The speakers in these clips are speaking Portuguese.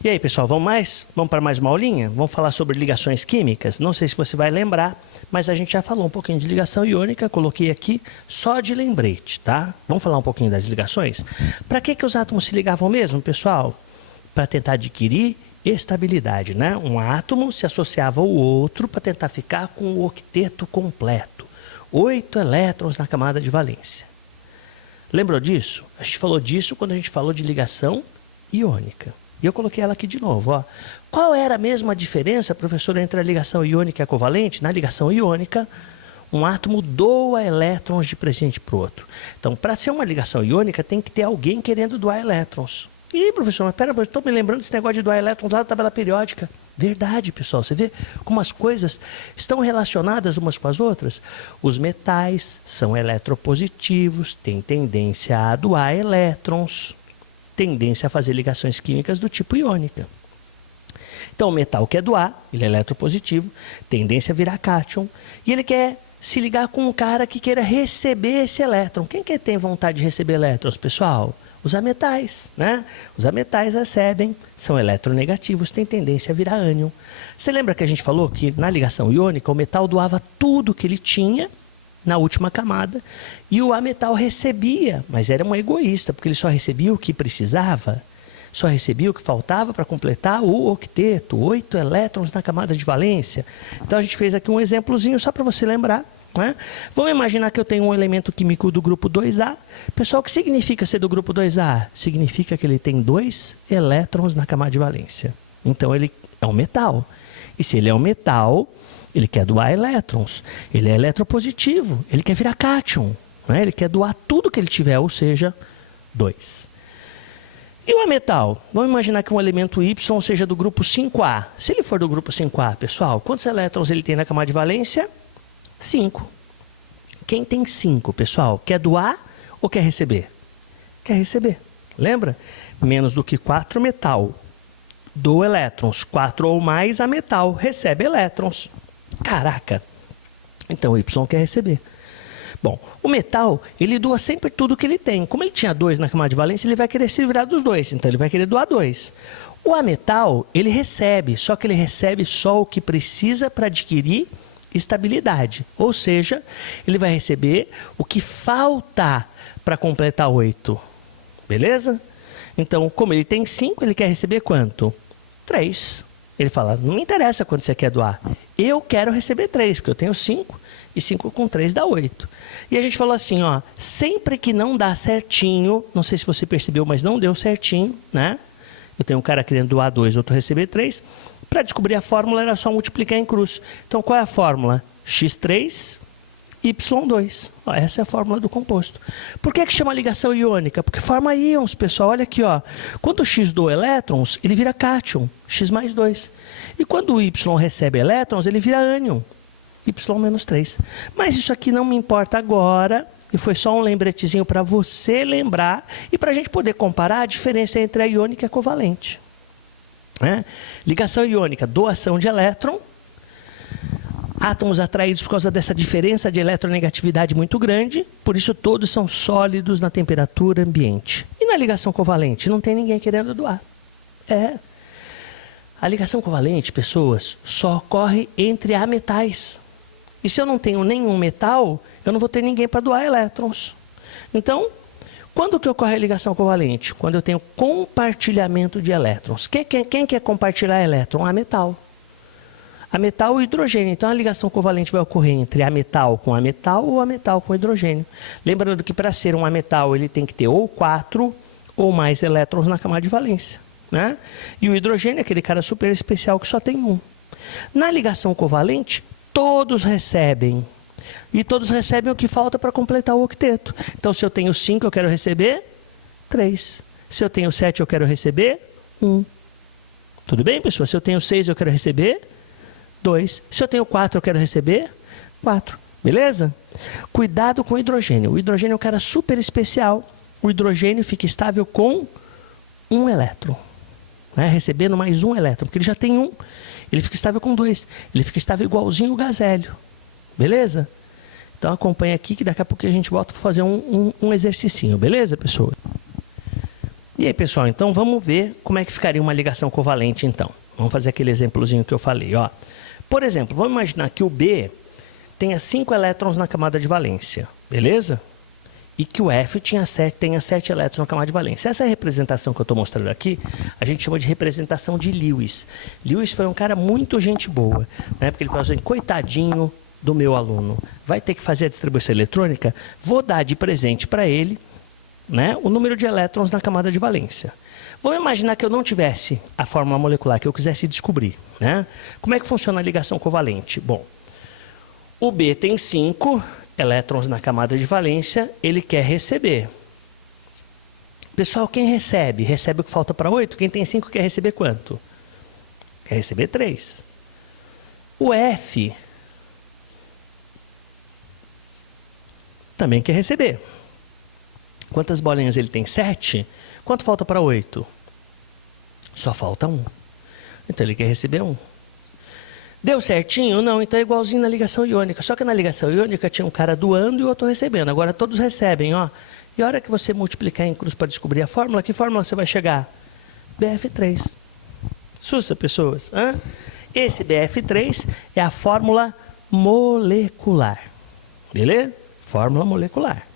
E aí, pessoal, vamos para mais uma aulinha? Vamos falar sobre ligações químicas? Não sei se você vai lembrar, mas a gente já falou um pouquinho de ligação iônica, coloquei aqui só de lembrete, tá? Vamos falar um pouquinho das ligações? Para que os átomos se ligavam mesmo, pessoal? Para tentar adquirir estabilidade, né? Um átomo se associava ao outro para tentar ficar com o octeto completo. 8 elétrons na camada de valência. Lembrou disso? A gente falou disso quando a gente falou de ligação iônica. E eu coloquei ela aqui de novo, ó. Qual era mesmo a diferença, professor, entre a ligação iônica e a covalente? Na ligação iônica, um átomo doa elétrons de presente para o outro. Então, para ser uma ligação iônica, tem que ter alguém querendo doar elétrons. Ih, professor, mas pera, eu estou me lembrando desse negócio de doar elétrons lá da tabela periódica. Verdade, pessoal. Você vê como as coisas estão relacionadas umas com as outras? Os metais são eletropositivos, têm tendência a doar elétrons, tendência a fazer ligações químicas do tipo iônica. Então, o metal quer doar, ele é eletropositivo, tendência a virar cátion, e ele quer se ligar com um cara que queira receber esse elétron. Quem que tem vontade de receber elétrons, pessoal? Os ametais, né? Os ametais recebem, são eletronegativos, têm tendência a virar ânion. Você lembra que a gente falou que na ligação iônica o metal doava tudo que ele tinha na última camada e o ametal recebia, mas era um egoísta, porque ele só recebia o que precisava, só recebia o que faltava para completar o octeto, 8 elétrons na camada de valência. Então a gente fez aqui um exemplozinho só para você lembrar. Né? Vamos imaginar que eu tenho um elemento químico do grupo 2A. Pessoal, o que significa ser do grupo 2A? Significa que ele tem 2 elétrons na camada de valência. Então ele é um metal. E se ele é um metal, ele quer doar elétrons. Ele é eletropositivo. Ele quer virar cátion. Né? Ele quer doar tudo que ele tiver, ou seja, 2. E o ametal? Vamos imaginar que um elemento Y seja do grupo 5A. Se ele for do grupo 5A, pessoal, quantos elétrons ele tem na camada de valência? 5. Quem tem 5, pessoal, quer doar ou quer receber? Quer receber. Lembra? Menos do que 4 metal. Doa elétrons. 4 ou mais ametal. Recebe elétrons. Caraca. Então o Y quer receber. Bom, o metal, ele doa sempre tudo que ele tem. Como ele tinha 2 na camada de valência, ele vai querer se livrar dos 2. Então ele vai querer doar 2. O ametal, ele recebe. Só que ele recebe só o que precisa para adquirir estabilidade, ou seja, ele vai receber o que falta para completar 8, beleza? Então, como ele tem 5, ele quer receber quanto? 3. Ele fala, não me interessa quanto você quer doar, eu quero receber 3, porque eu tenho 5, e 5 com 3 dá 8. E a gente falou assim, ó, sempre que não dá certinho, não sei se você percebeu, mas não deu certinho, né? Eu tenho um cara querendo doar 2, outro receber 3. Para descobrir a fórmula era só multiplicar em cruz. Então qual é a fórmula? X3, Y2. Ó, essa é a fórmula do composto. Por que chama ligação iônica? Porque forma íons, pessoal. Olha aqui, ó. Quando o X doa elétrons, ele vira cátion, X mais 2. E quando o Y recebe elétrons, ele vira ânion, Y menos 3. Mas isso aqui não me importa agora. E foi só um lembretezinho para você lembrar e para a gente poder comparar a diferença entre a iônica e a covalente. Né? Ligação iônica, doação de elétron, átomos atraídos por causa dessa diferença de eletronegatividade muito grande, por isso todos são sólidos na temperatura ambiente. E na ligação covalente, não tem ninguém querendo doar. A ligação covalente, pessoas, só ocorre entre ametais. E se eu não tenho nenhum metal, eu não vou ter ninguém para doar elétrons. Então, quando que ocorre a ligação covalente? Quando eu tenho compartilhamento de elétrons. Quem quer compartilhar elétron? A metal. A metal e hidrogênio. Então, a ligação covalente vai ocorrer entre ametal com ametal ou ametal com hidrogênio. Lembrando que para ser um ametal, ele tem que ter ou 4 ou mais elétrons na camada de valência. Né? E o hidrogênio é aquele cara super especial que só tem 1. Na ligação covalente, todos recebem. E todos recebem o que falta para completar o octeto. Então, se eu tenho 5, eu quero receber 3. Se eu tenho 7, eu quero receber 1. Tudo bem, pessoal? Se eu tenho 6, eu quero receber 2. Se eu tenho 4, eu quero receber 4. Beleza? Cuidado com o hidrogênio. O hidrogênio é um cara super especial. O hidrogênio fica estável com 1 elétron. Né? Recebendo mais 1 elétron, porque ele já tem 1. Ele fica estável com 2. Ele fica estável igualzinho o gás hélio. Beleza? Então acompanha aqui que daqui a pouco a gente volta para fazer um exercicinho. Beleza, pessoal? E aí, pessoal, então vamos ver como é que ficaria uma ligação covalente, então. Vamos fazer aquele exemplozinho que eu falei, ó. Por exemplo, vamos imaginar que o B tenha 5 elétrons na camada de valência, beleza? E que o F tenha 7 elétrons na camada de valência. Essa representação que eu estou mostrando aqui, a gente chama de representação de Lewis. Lewis foi um cara muito gente boa, né? Porque ele falou assim, coitadinho do meu aluno, vai ter que fazer a distribuição eletrônica, vou dar de presente para ele, né, o número de elétrons na camada de valência. Vamos imaginar que eu não tivesse a fórmula molecular, que eu quisesse descobrir, né? Como é que funciona a ligação covalente? Bom, o B tem 5 elétrons na camada de valência, ele quer receber. Pessoal, quem recebe? Recebe o que falta para 8? Quem tem 5 quer receber quanto? Quer receber 3. O F também quer receber. Quantas bolinhas ele tem? 7. Quanto falta para 8? Só falta 1. Então ele quer receber 1. Deu certinho? Não, então é igualzinho na ligação iônica. Só que na ligação iônica tinha um cara doando e o outro recebendo. Agora todos recebem, ó. E a hora que você multiplicar em cruz para descobrir a fórmula, que fórmula você vai chegar? BF3. Sussa, pessoas. Hã? Esse BF3 é a fórmula molecular. Beleza? Fórmula molecular.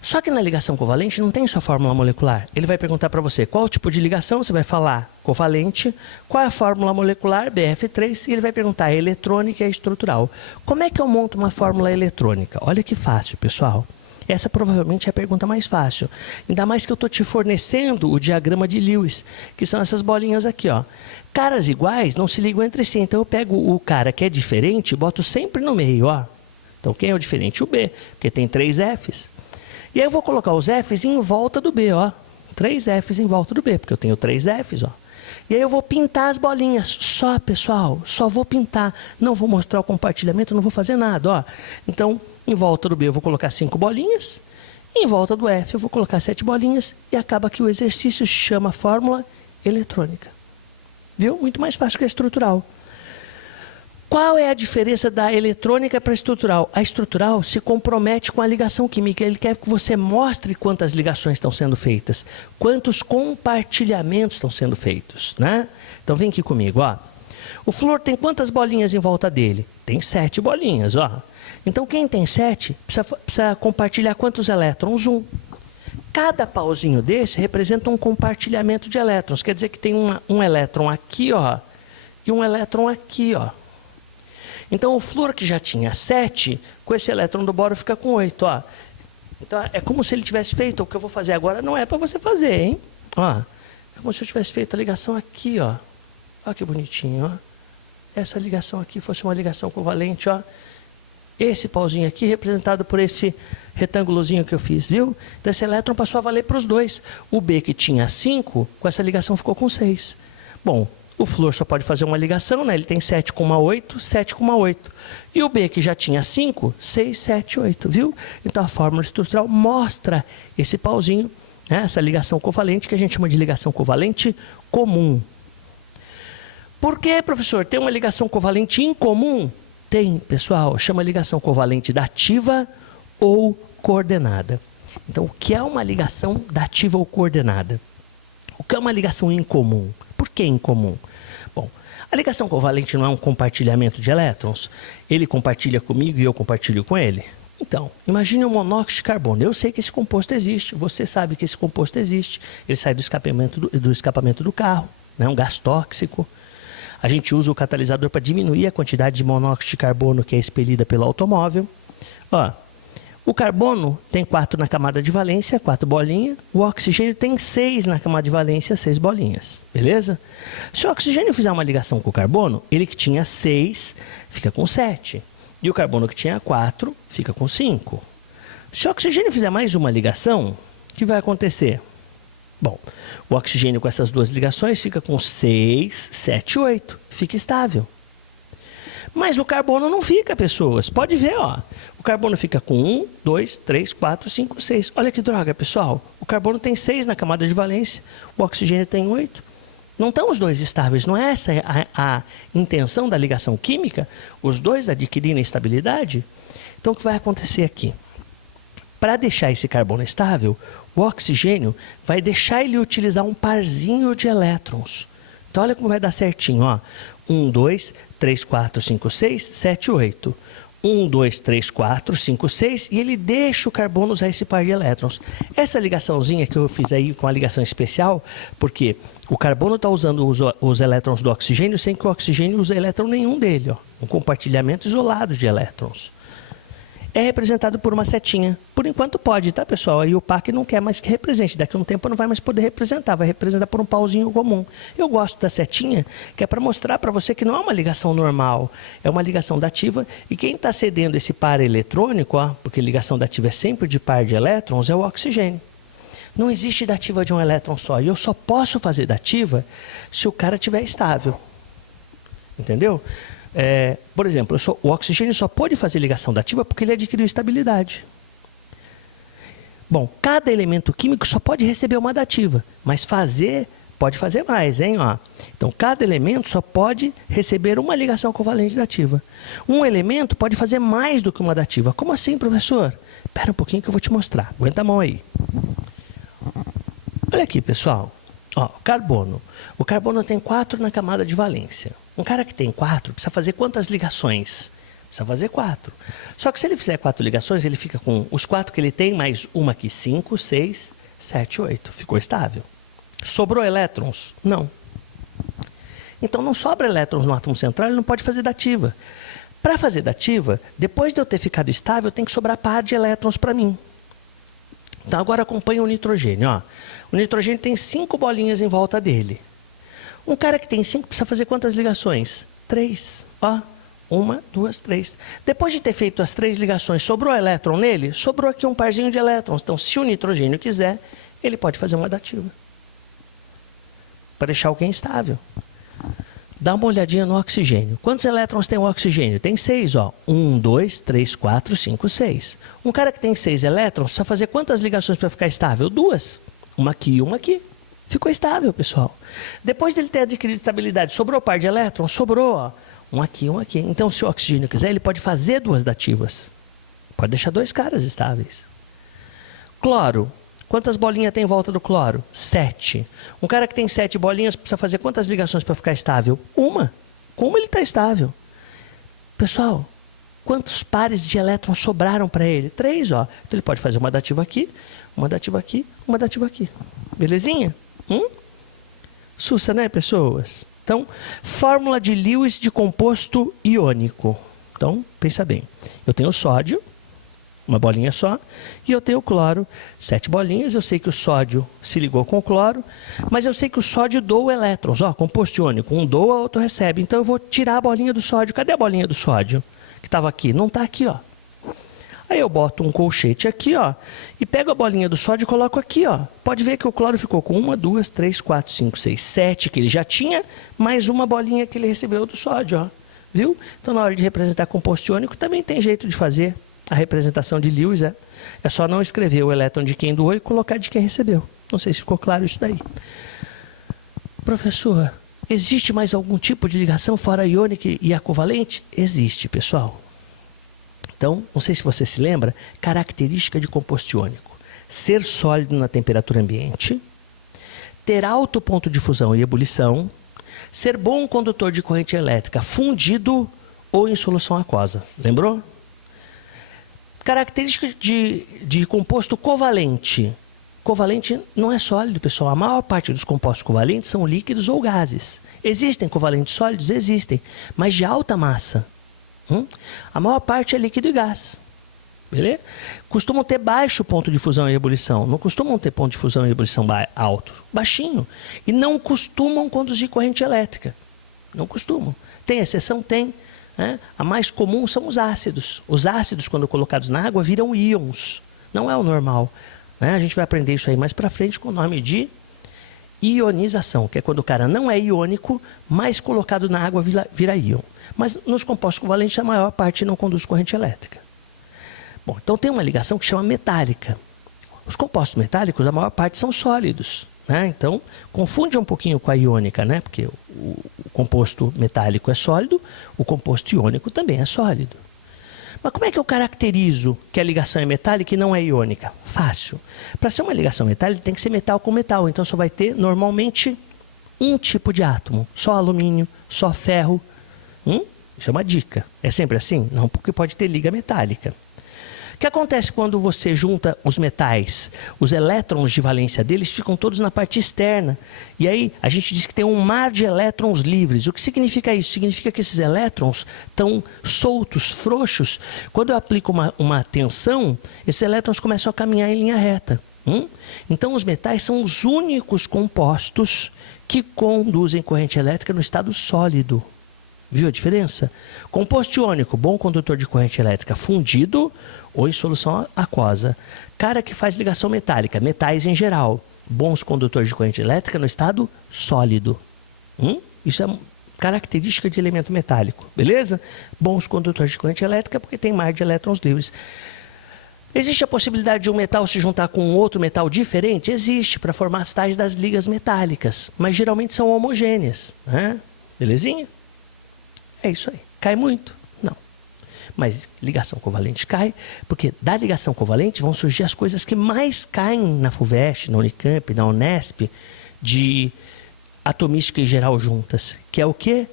Só que na ligação covalente não tem só fórmula molecular. Ele vai perguntar para você qual tipo de ligação, você vai falar covalente, qual é a fórmula molecular, BF3, e ele vai perguntar a eletrônica e a estrutural. Como é que eu monto uma fórmula eletrônica? Olha que fácil, pessoal. Essa provavelmente é a pergunta mais fácil. Ainda mais que eu estou te fornecendo o diagrama de Lewis, que são essas bolinhas aqui, ó. Caras iguais não se ligam entre si, então eu pego o cara que é diferente e boto sempre no meio, ó. Então quem é o diferente? O B, porque tem 3 Fs. E aí eu vou colocar os Fs em volta do B, ó. 3 Fs em volta do B, porque eu tenho 3 Fs, ó. E aí eu vou pintar as bolinhas. Só, pessoal, só vou pintar. Não vou mostrar o compartilhamento, não vou fazer nada, ó. Então, em volta do B eu vou colocar 5 bolinhas. Em volta do F eu vou colocar 7 bolinhas. E acaba que o exercício se chama fórmula eletrônica. Viu? Muito mais fácil que a estrutural. Qual é a diferença da eletrônica para a estrutural? A estrutural se compromete com a ligação química. Ele quer que você mostre quantas ligações estão sendo feitas, quantos compartilhamentos estão sendo feitos, né? Então vem aqui comigo, ó. O flúor tem quantas bolinhas em volta dele? Tem 7 bolinhas, ó. Então quem tem 7 precisa compartilhar quantos elétrons? 1. Cada pauzinho desse representa um compartilhamento de elétrons. Quer dizer que tem um elétron aqui, ó, e um elétron aqui, ó. Então, o flúor que já tinha 7, com esse elétron do boro fica com 8, ó. Então, é como se ele tivesse feito, o que eu vou fazer agora não é para você fazer, hein? Ó, é como se eu tivesse feito a ligação aqui, ó. Olha que bonitinho, ó. Essa ligação aqui fosse uma ligação covalente, ó. Esse pauzinho aqui representado por esse retângulozinho que eu fiz, viu? Então, esse elétron passou a valer para os dois. O B que tinha 5, com essa ligação ficou com 6. Bom, o flúor só pode fazer uma ligação, né? Ele tem 7 com uma 8, 7 com uma 8. E o B, que já tinha 5, 6, 7, 8, viu? Então, a fórmula estrutural mostra esse pauzinho, né? Essa ligação covalente, que a gente chama de ligação covalente comum. Por que, professor, tem uma ligação covalente incomum? Tem, pessoal, chama ligação covalente dativa ou coordenada. Então, o que é uma ligação dativa ou coordenada? O que é uma ligação incomum? Por que incomum? Bom, a ligação covalente não é um compartilhamento de elétrons? Ele compartilha comigo e eu compartilho com ele? Então, imagine um monóxido de carbono. Eu sei que esse composto existe, você sabe que esse composto existe. Ele sai do escapamento do carro, né? Um gás tóxico. A gente usa o catalisador para diminuir a quantidade de monóxido de carbono que é expelida pelo automóvel. Ó, o carbono tem 4 na camada de valência, 4 bolinhas. O oxigênio tem 6 na camada de valência, 6 bolinhas. Beleza? Se o oxigênio fizer uma ligação com o carbono, ele que tinha 6 fica com 7. E o carbono que tinha 4 fica com 5. Se o oxigênio fizer mais uma ligação, o que vai acontecer? Bom, o oxigênio com essas duas ligações fica com 6, 7, 8. Fica estável. Mas o carbono não fica, pessoas. Pode ver, ó. O carbono fica com 1, 2, 3, 4, 5, 6. Olha que droga, pessoal. O carbono tem 6 na camada de valência. O oxigênio tem 8. Não estão os dois estáveis. Não é essa a intenção da ligação química? Os dois adquirirem estabilidade? Então, o que vai acontecer aqui? Para deixar esse carbono estável, o oxigênio vai deixar ele utilizar um parzinho de elétrons. Então, olha como vai dar certinho, ó. 1, 2, 3, 4, 5, 6, 7, 8. 1, 2, 3, 4, 5, 6, e ele deixa o carbono usar esse par de elétrons. Essa ligaçãozinha que eu fiz aí com a ligação especial, porque o carbono está usando os elétrons do oxigênio sem que o oxigênio use elétron nenhum dele, ó. Um compartilhamento isolado de elétrons. É representado por uma setinha. Por enquanto pode, tá, pessoal? Aí o PAC não quer mais que represente. Daqui a um tempo não vai mais poder representar. Vai representar por um pauzinho comum. Eu gosto da setinha, que é para mostrar para você que não é uma ligação normal. É uma ligação dativa. E quem está cedendo esse par eletrônico, ó, porque ligação dativa é sempre de par de elétrons, é o oxigênio. Não existe dativa de um elétron só. E eu só posso fazer dativa se o cara estiver estável. Entendeu? Por exemplo, o oxigênio só pode fazer ligação dativa porque ele adquiriu estabilidade. Bom, cada elemento químico só pode receber uma dativa, mas pode fazer mais, hein? Ó. Então, cada elemento só pode receber uma ligação covalente dativa. Um elemento pode fazer mais do que uma dativa. Como assim, professor? Espera um pouquinho que eu vou te mostrar. Aguenta a mão aí. Olha aqui, pessoal. Ó, carbono. O carbono tem 4 na camada de valência. Um cara que tem 4 precisa fazer quantas ligações? Precisa fazer 4. Só que se ele fizer 4 ligações, ele fica com os 4 que ele tem, mais uma aqui, 5, 6, 7, 8. Ficou estável. Sobrou elétrons? Não. Então não sobra elétrons no átomo central, ele não pode fazer dativa. Para fazer dativa, depois de eu ter ficado estável, tem que sobrar par de elétrons para mim. Então agora acompanha o nitrogênio. Ó. O nitrogênio tem 5 bolinhas em volta dele. Um cara que tem 5 precisa fazer quantas ligações? 3. Ó, 1, 2, 3. Depois de ter feito as 3 ligações, sobrou elétron nele? Sobrou aqui um parzinho de elétrons. Então, se o nitrogênio quiser, ele pode fazer uma dativa. Para deixar alguém estável. Dá uma olhadinha no oxigênio. Quantos elétrons tem o oxigênio? Tem 6, ó. 1, 2, 3, 4, 5, 6. Um cara que tem 6 elétrons precisa fazer quantas ligações para ficar estável? 2. Uma aqui e uma aqui. Ficou estável, pessoal. Depois dele ter adquirido estabilidade, sobrou par de elétrons? Sobrou, ó. Um aqui, um aqui. Então, se o oxigênio quiser, ele pode fazer 2 dativas. Pode deixar 2 caras estáveis. Cloro. Quantas bolinhas tem em volta do cloro? 7. Um cara que tem 7 bolinhas precisa fazer quantas ligações para ficar estável? Uma. Como ele está estável? Pessoal, quantos pares de elétrons sobraram para ele? 3, ó. Então, ele pode fazer uma dativa aqui, uma dativa aqui, uma dativa aqui. Belezinha? Sussa, né, pessoas? Então, fórmula de Lewis de composto iônico. Então, pensa bem. Eu tenho sódio, uma bolinha só, e eu tenho o cloro, 7 bolinhas. Eu sei que o sódio se ligou com o cloro, mas eu sei que o sódio doa elétrons. Ó, composto iônico, um doa, outro recebe. Então, eu vou tirar a bolinha do sódio. Cadê a bolinha do sódio? Que estava aqui. Não está aqui, ó. Aí eu boto um colchete aqui, ó, e pego a bolinha do sódio e coloco aqui, ó. Pode ver que o cloro ficou com 1, 2, 3, 4, 5, 6, 7 que ele já tinha, mais uma bolinha que ele recebeu do sódio, ó. Viu? Então, na hora de representar composto iônico, também tem jeito de fazer a representação de Lewis. É só não escrever o elétron de quem doou e colocar de quem recebeu. Não sei se ficou claro isso daí. Professor, existe mais algum tipo de ligação fora a iônica e a covalente? Existe, pessoal. Então, não sei se você se lembra, característica de composto iônico. Ser sólido na temperatura ambiente, ter alto ponto de fusão e ebulição, ser bom condutor de corrente elétrica fundido ou em solução aquosa. Lembrou? Característica de composto covalente. Covalente não é sólido, pessoal. A maior parte dos compostos covalentes são líquidos ou gases. Existem covalentes sólidos? Existem, mas de alta massa. A maior parte é líquido e gás. Beleza? Costumam ter baixo ponto de fusão e ebulição. Não costumam ter ponto de fusão e ebulição alto. Baixinho. E não costumam conduzir corrente elétrica. Não costumam. Tem exceção? Tem. Né? A mais comum são os ácidos. Os ácidos, quando colocados na água, viram íons. Não é o normal. Né? A gente vai aprender isso aí mais para frente com o nome de ionização, que é quando o cara não é iônico, mas colocado na água vira íon. Mas nos compostos covalentes, a maior parte não conduz corrente elétrica. Bom, então tem uma ligação que chama metálica. Os compostos metálicos, a maior parte são sólidos. Né? Então, confunde um pouquinho com a iônica, né? Porque o composto metálico é sólido, o composto iônico também é sólido. Mas como é que eu caracterizo que a ligação é metálica e não é iônica? Fácil. Para ser uma ligação metálica, tem que ser metal com metal. Então, só vai ter, normalmente, um tipo de átomo. Só alumínio, só ferro. Isso é uma dica. É sempre assim? Não, porque pode ter liga metálica. O que acontece quando você junta os metais? Os elétrons de valência deles ficam todos na parte externa. E aí a gente diz que tem um mar de elétrons livres. O que significa isso? Significa que esses elétrons estão soltos, frouxos. Quando eu aplico uma tensão, esses elétrons começam a caminhar em linha reta. Então os metais são os únicos compostos que conduzem corrente elétrica no estado sólido. Viu a diferença? Composto iônico, bom condutor de corrente elétrica fundido ou em solução aquosa. Cara que faz ligação metálica, metais em geral, bons condutores de corrente elétrica no estado sólido. Isso é característica de elemento metálico, beleza? Bons condutores de corrente elétrica porque tem mar de elétrons livres. Existe a possibilidade de um metal se juntar com outro metal diferente? Existe, para formar as tais das ligas metálicas, mas geralmente são homogêneas, né? Belezinha? É isso aí. Cai muito? Não. Mas ligação covalente cai, porque da ligação covalente vão surgir as coisas que mais caem na FUVEST, na Unicamp, na Unesp, de atomística e geral juntas, que é o quê?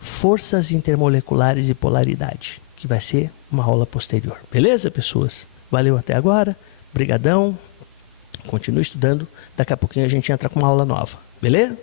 Forças intermoleculares e polaridade, que vai ser uma aula posterior. Beleza, pessoas? Valeu até agora. Brigadão. Continue estudando. Daqui a pouquinho a gente entra com uma aula nova. Beleza?